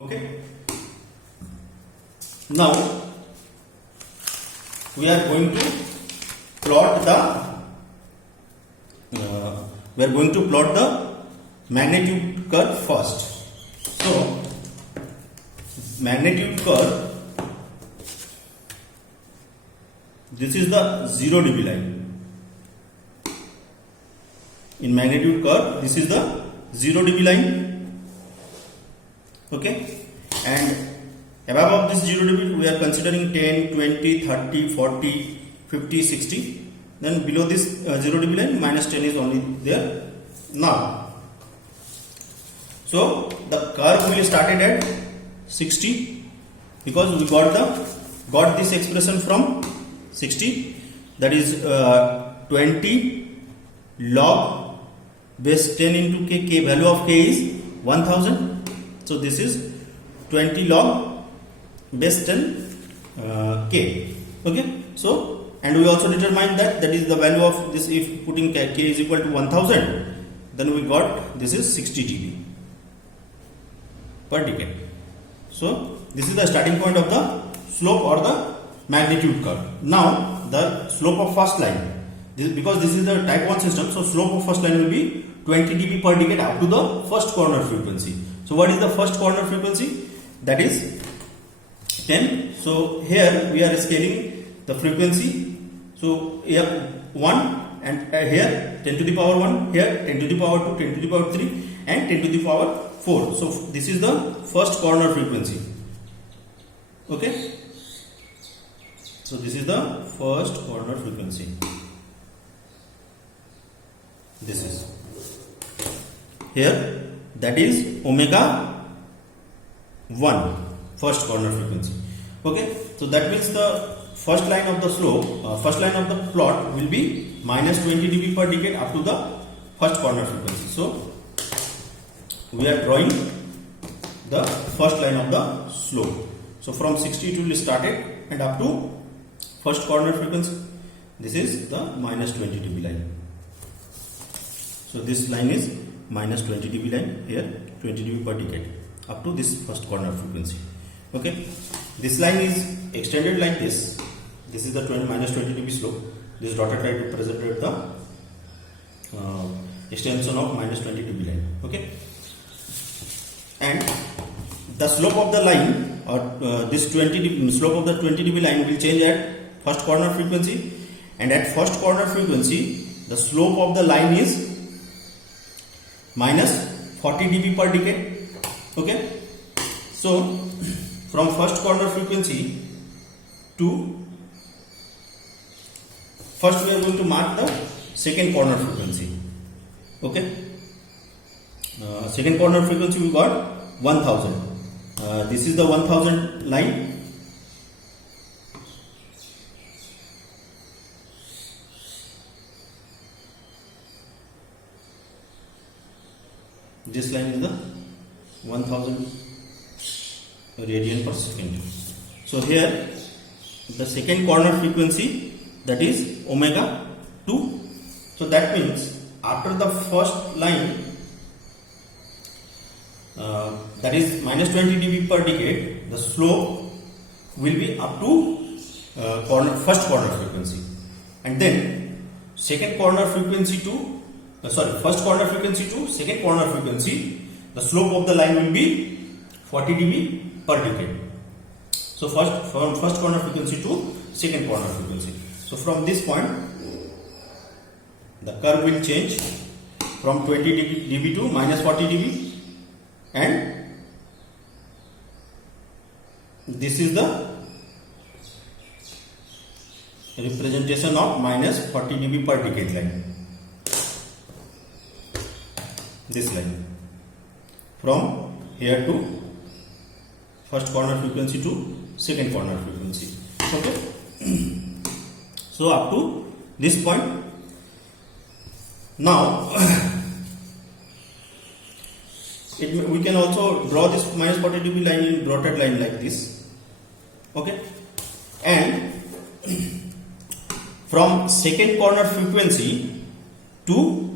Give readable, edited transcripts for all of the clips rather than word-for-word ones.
Okay. Now we are going to plot the magnitude curve first. So magnitude curve, this is the 0 dB line. In magnitude curve, this is the 0 dB line. Okay, and above of this 0 dB we are considering 10, 20, 30, 40, 50, 60. Then below this 0 dB line minus 10 is only there now. So the curve will started at 60 because we got this expression from 60, that is 20 log base 10 into k value of k is 1000. So this is 20 log base 10 k. Okay. So and we also determined that is the value of this. If putting k is equal to 1000, then we got this is 60 dB per decade. So this is the starting point of the slope or the magnitude curve. Now the slope of first line, because this is the type 1 system, so slope of first line will be 20 dB per decade up to the first corner frequency. So what is the first corner frequency? That is 10. So here we are scaling the frequency. So here 1 and here 10 to the power 1, here 10 to the power 2, 10 to the power 3 and 10 to the power 4. So this is the first corner frequency. Okay. So this is the first corner frequency. This is here, that is omega 1, first corner frequency. Okay, so that means the first line of the slope, first line of the plot will be minus 20 dB per decade up to the first corner frequency. So we are drawing the first line of the slope. So from 60 it will start it and up to first corner frequency. This is the minus 20 dB line. So this line is minus 20 dB line, here 20 dB per decade up to this first corner frequency. Okay, this line is extended like this. This is the minus 20 dB slope. This dotted line represented the extension of minus 20 dB line. Okay, and the slope of the line or this 20 dB slope of the 20 dB line will change at first corner frequency, and at first corner frequency the slope of the line is minus 40 dB per decade. Okay, so from first corner frequency to first we are going to mark the second corner frequency. Okay, second corner frequency we got 1000. This is the 1000 line. This line is the 1000 radian per second. So here the second corner frequency, that is omega 2. So that means after the first line, that is minus 20 dB per decade, the slope will be up to first corner frequency, and then second corner frequency to first corner frequency to second corner frequency, the slope of the line will be 40 dB per decade. So from first corner frequency to second corner frequency. So from this point the curve will change from 20 dB to minus 40 dB, and this is the representation of minus 40 dB per decade line. This line from here to first corner frequency to second corner frequency. Okay, so up to this point. Now we can also draw this minus 40 dB line in dotted line like this. Okay, and from second corner frequency to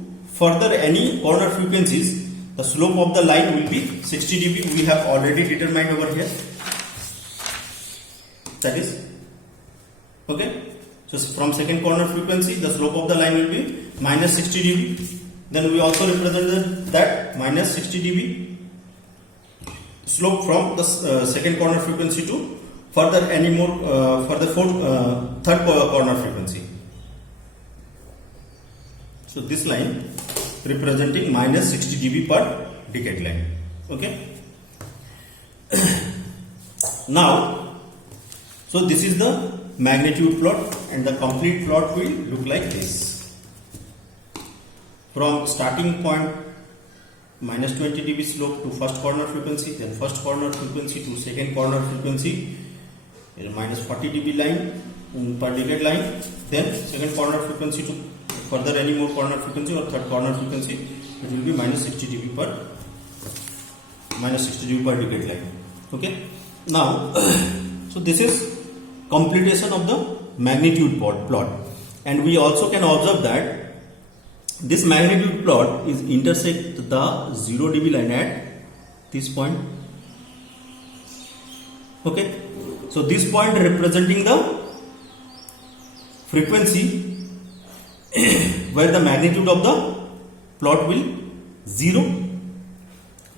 further any corner frequencies, the slope of the line will be 60 dB. We have already determined over here. That is okay. So from second corner frequency, the slope of the line will be minus 60 dB. Then we also represented that minus 60 dB slope from the second corner frequency to further any more third corner frequency. So this line representing minus 60 dB per decade line. Okay. Now, so this is the magnitude plot, and the complete plot will look like this. From starting point minus 20 dB slope to first corner frequency, then first corner frequency to second corner frequency, minus 40 dB line per decade line, then second corner frequency to further any more corner frequency or third corner frequency, it will be minus 60 dB per decade line. Okay. Now, so this is completion of the magnitude plot, and we also can observe that this magnitude plot is intersect the 0 dB line at this point. Okay. So this point representing the frequency where the magnitude of the plot will 0.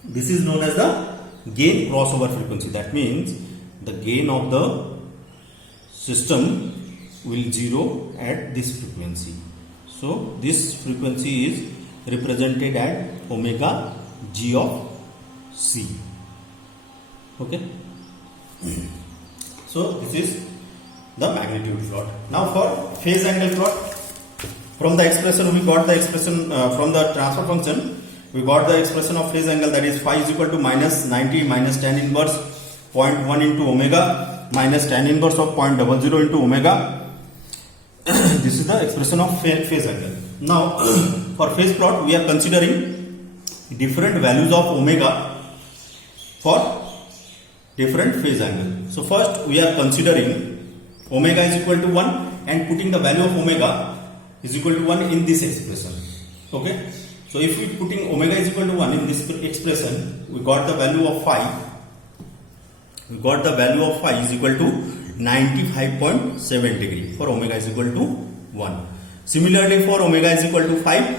This is known as the gain crossover frequency. That means the gain of the system will 0 at this frequency. So this frequency is represented at omega g of c. Okay. So this is the magnitude plot. Now for phase angle plot, from the expression we got the expression from the transfer function, we got the expression of phase angle, that is phi is equal to minus 90 minus tan inverse 0.1 into omega minus tan inverse of 0.00 into omega. This is the expression of phase angle. Now for phase plot we are considering different values of omega for different phase angle. So first we are considering omega is equal to 1 and putting the value of omega is equal to 1 in this expression. Okay. So if we putting omega is equal to 1 in this expression, we got the value of phi. We got the value of phi is equal to 95.7 degree for omega is equal to 1. Similarly for omega is equal to 5,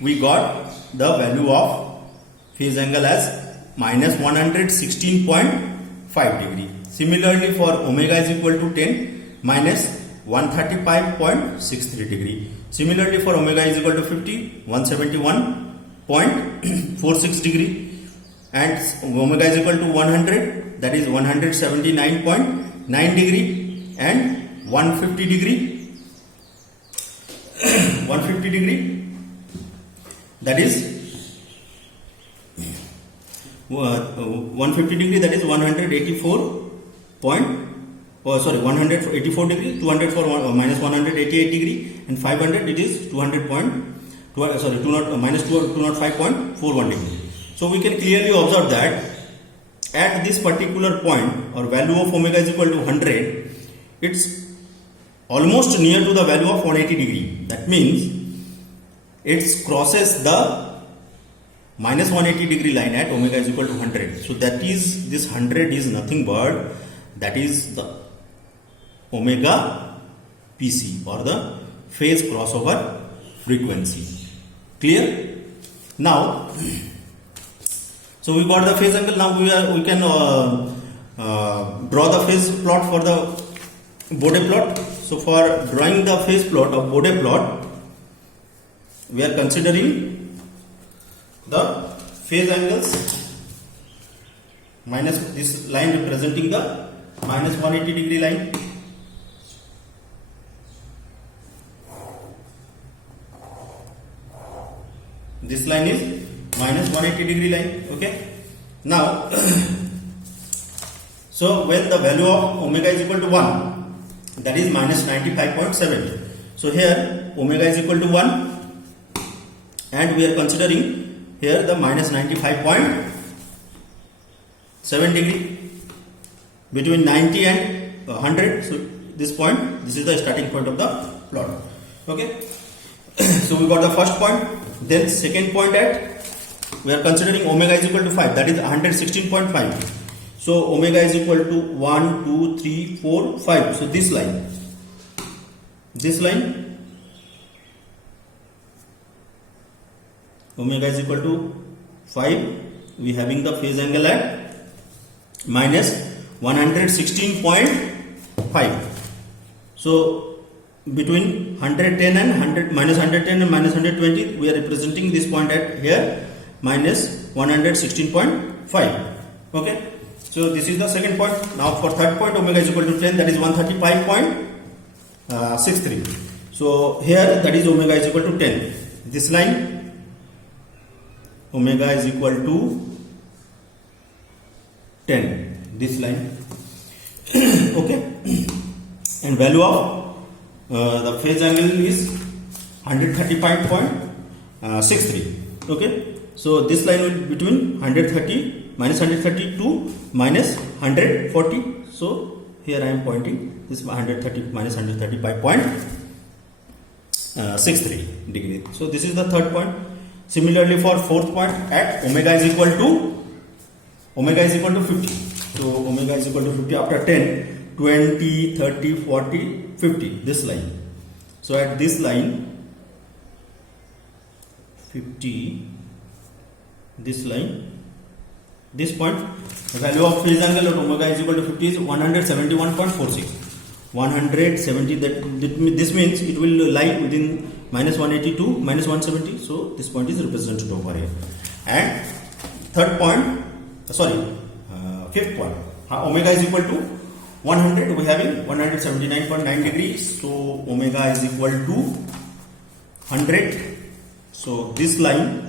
we got the value of phase angle as minus 116.5 degree. Similarly for omega is equal to 10, minus 135.63 degree. Similarly for omega is equal to 50, 171.46 degree, and omega is equal to 100, that is 179.9 degree, and 150 degree, 150 degree, that is 150 degree, that is 184 184 degree, 200 for minus 188 degree, and 500 it is 205.41 degree. So we can clearly observe that at this particular point, or value of omega is equal to 100, it's almost near to the value of 180 degree. That means it crosses the minus 180 degree line at omega is equal to 100. So that is, this 100 is nothing but that is the omega PC, or the phase crossover frequency. Clear? Now, so we got the phase angle. Now we can draw the phase plot for the Bode plot. So for drawing the phase plot of Bode plot, we are considering the phase angles minus this line representing the minus 180 degree line. This line is minus 180 degree line. Okay. Now, so when the value of omega is equal to 1, that is minus 95.7. So here omega is equal to 1, and we are considering here the minus 95.7 degree between 90 and 100. So this point, this is the starting point of the plot. Okay. So we got the first point, then second point at we are considering omega is equal to 5, that is 116.5. So omega is equal to 1, 2, 3, 4, 5. So this line, omega is equal to 5. We having the phase angle at minus 116.5. So between 110 and minus 110 and minus 120, we are representing this point at here minus 116.5. Okay. So this is the second point. Now for third point, omega is equal to 10, that is 135.63. So here that is omega is equal to 10. This line, omega is equal to 10. This line. Okay. And value of the phase angle is 135.63. Okay. So this line will be between minus 130 to minus 140. So here I am pointing this 130 minus 135.63 degree. So this is the third point. Similarly for fourth point, at omega is equal to 50. So omega is equal to 50 after 10, 20, 30, 40, 50. This line. So at this line, 50. This line. This point, the value of phase angle at omega is equal to 50 is 171.46. 170, this means it will lie within minus 180 to minus 170. So this point is represented over here. And fifth point, omega is equal to 100. We having 179.9 degrees. So omega is equal to 100. So this line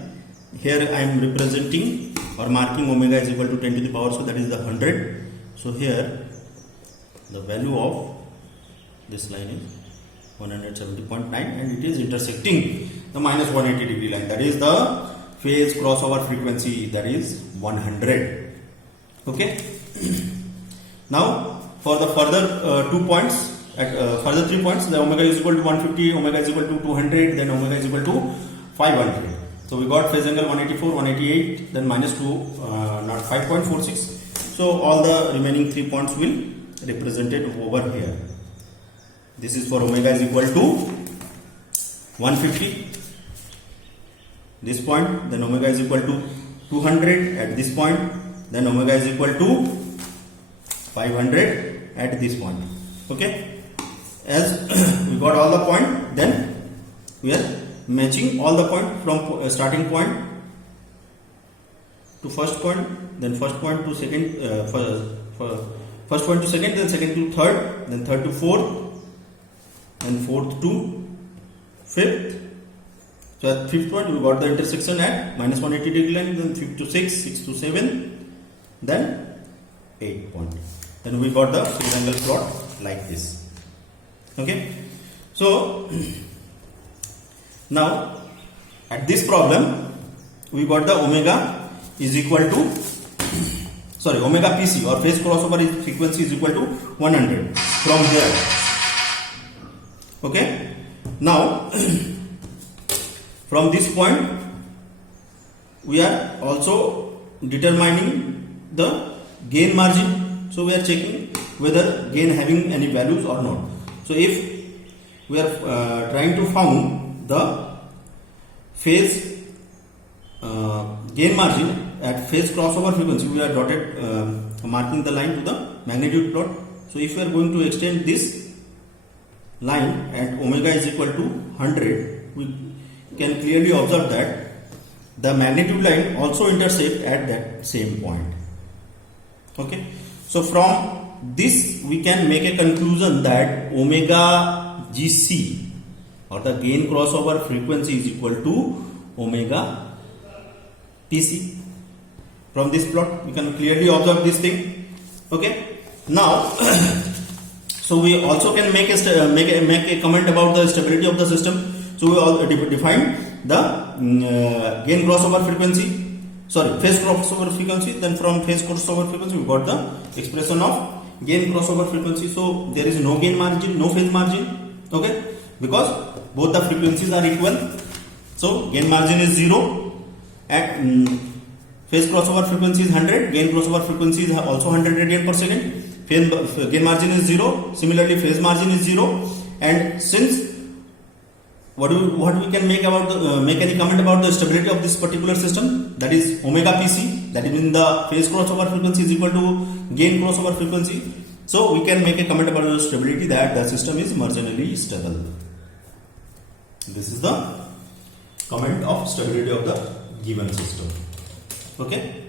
here I am representing or marking omega is equal to 10 to the power, so that is the 100. So here the value of this line is 170.9 and it is intersecting the minus 180 degree line, that is the phase crossover frequency, that is 100. Okay. Now for the further 2 points, at further 3 points, the omega is equal to 150, omega is equal to 200, then omega is equal to 500. So we got phase angle 184, 188, then minus 2, not 5.46. So all the remaining 3 points will represented over here. This is for omega is equal to 150. This point, then omega is equal to 200 at this point, then omega is equal to 500 at this point. Okay. As we got all the point, then we are matching all the point from starting point to first point, then first point to second, first point to second, then second to third, then third to fourth, then fourth to fifth. So at fifth point we got the intersection at minus 180 degree line, then 5 to 6, 6 to 7, then 8 point. Then we got the phase angle plot like this. Okay. So now at this problem we got the omega is equal to omega PC or phase crossover frequency is equal to 100 from here. Okay. Now from this point we are also determining the gain margin. So we are checking whether gain having any values or not. So if we are trying to found the phase gain margin at phase crossover frequency, we are dotted marking the line to the magnitude plot. So if we are going to extend this line at omega is equal to 100, we can clearly observe that the magnitude line also intersect at that same point. Okay. So from this we can make a conclusion that omega GC or the gain crossover frequency is equal to omega PC. From this plot we can clearly observe this thing. Okay. Now so we also can make a comment about the stability of the system. So we all define the gain crossover frequency, phase crossover frequency. Then from phase crossover frequency we got the expression of gain crossover frequency. So there is no gain margin, no phase margin. Okay, because both the frequencies are equal. So gain margin is 0. and phase crossover frequency is 100, gain crossover frequency is also 100 radian per second. Gain margin is 0. Similarly, phase margin is 0. And since what we can make about make any comment about the stability of this particular system, that is omega pc, that means the phase crossover frequency is equal to gain crossover frequency. So we can make a comment about the stability, that the system is marginally stable. This is the comment of stability of the given system. Okay.